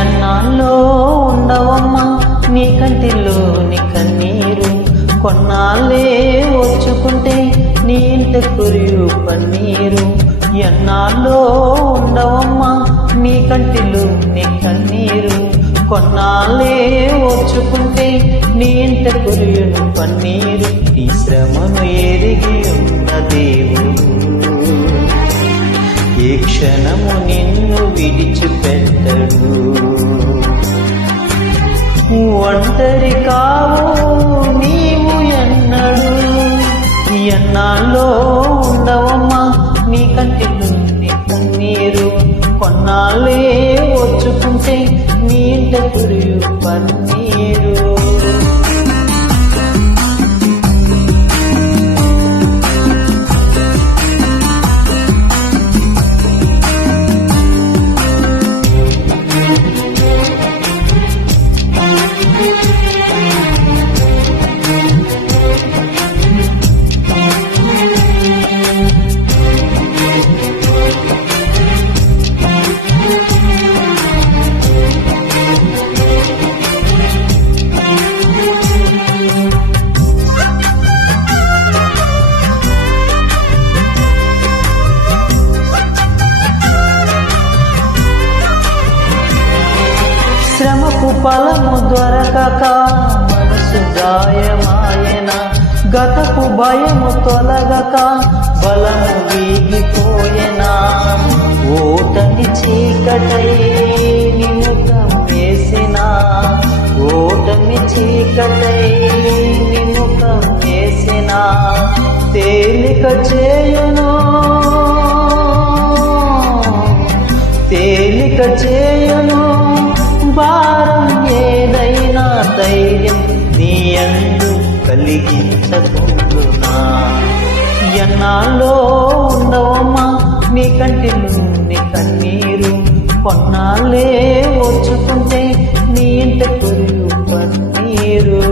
ఎన్నాళ్ళో ఉండవమ్మా నీ కంటిలోని కన్నీరు, కొన్నాళ్ళే వచ్చుకుంటే నీ ఇంట కురియు పన్నీరు. ఎన్నాళ్ళో ఉండవమ్మా నీ కంటిలోని కన్నీరు, కొన్నాళ్ళే వచ్చుకుంటే నీ ఇంట కురియును పన్నీరు. ఈ శ్రమను ఎరిగి ఉన్న దేవుడు ఏ క్షణము నిన్ను విడిచిపెట్టడు. ఒంటరి కావు నీవు ఎన్నడు, ఎన్నాళ్ళో ఉండవమ్మా నీ కంటిలో నీ కన్నీరు, కొన్నాళ్ళే వచ్చుకుంటే నీ ఇంట కురియు పన్నీరు. శ్రమకు ఫలము దొరకక మనసు గాయమాయన, గతపు భయము తొలగక బలము వీగిపోయెనా. ఓటమి చీకటై నిన్ను కమ్మేసిన, ఓటమి చీకటై నిన్ను కమ్మేసిన, తేలిక చేయును తేలిక చేయును భారం ఏదైనా ధైర్యం నీ యందు కలిగించకుండునా. ఎన్నాళ్ళో ఉండవమ్మా నీ కంటిలో నీ కన్నీరు, కొన్నాళ్ళే వచ్చుకుంటే నీ ఇంట కురియు పన్నీరు.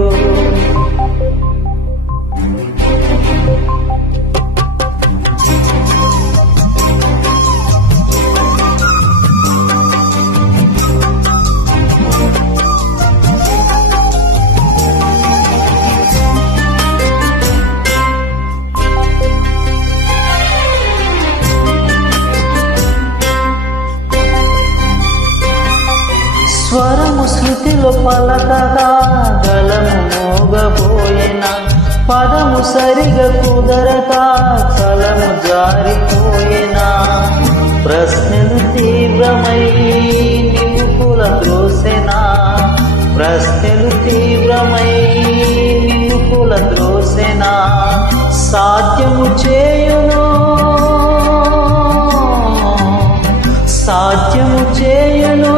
స్వరము శృతిలో పలకగా గలము మోగబోయెన, పదము సరిగా కుదరక కలము జారిపోయెనా. ప్రశ్నలు తీవ్రమై నిన్ను కూలద్రోసెనా, ప్రశ్నలు తీవ్రమై నిన్ను కూలద్రోసెనా. సాధ్యము చేయును సాధ్యము చేయును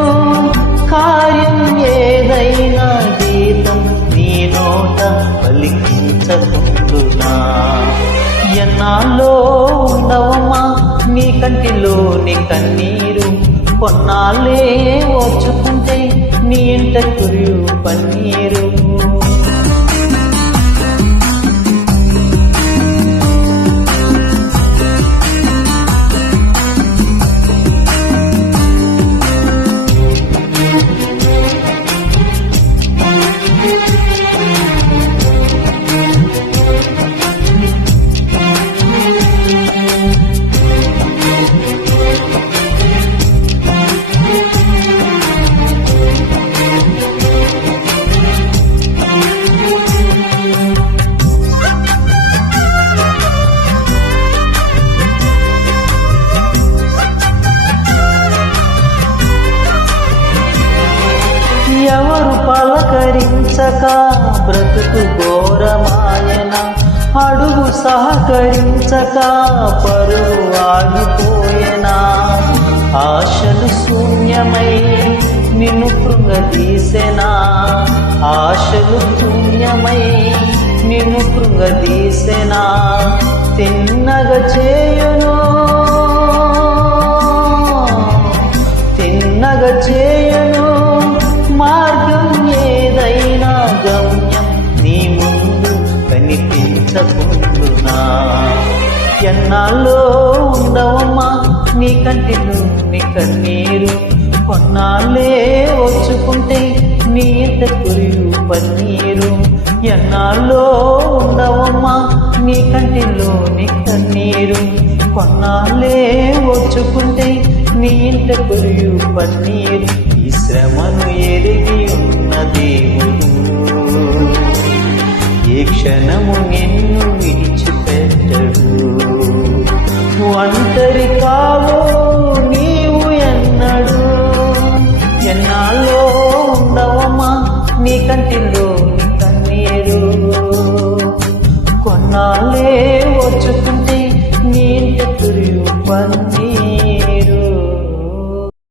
కార్యం ఏదైనా గీతం నీ నోట పలికించకుండునా. ఎన్నాళ్ళో ఉండవమ్మా నీ కంటిలో నీ కన్నీరు, కొన్నాళ్ళే వచ్చుకుంటే నీ ఇంట కురియు పన్నీరు. ఎవరు పలకరించక బ్రతుకు ఘోరమాయన, అడుగు సహకరించక పరువు ఆగిపోయెనా. ఆశలు శూన్యమై నిన్ను కృంగదీసెనా, ఆశలు శూన్యమై నిన్ను కృంగదీసెనా. తిన్నగా చేయును తిన్నగా చేయును మార్గం ఏదైనా గమ్యం నీ ముందు కనిపించకుండునా. ఎన్నాళ్ళో ఉండవమ్మా నీ కంటిలో నీ కన్నీరు, కొన్నాళ్ళే వచ్చుకుంటే నీ ఇంట కురియు పన్నీరు, ఎన్నాళ్ళో ఉండవమ్మా నీ కంటిలోని కన్నీరు. కొన్నాళ్ళే వచ్చుకుంటే నీ ఇంట కురియు పన్నీరు, ఈ శ్రమను ఎరిగి ఉన్న దేవుడు ఏ క్షణము నిన్ను విడిచిపెట్టడు. ఒంటరి కావు నీవు ఎన్నడు, ఎన్నాళ్ళో ఉండవమ్మా నీ కంటిలో కన్నీరు. కొన్నాళ్ళే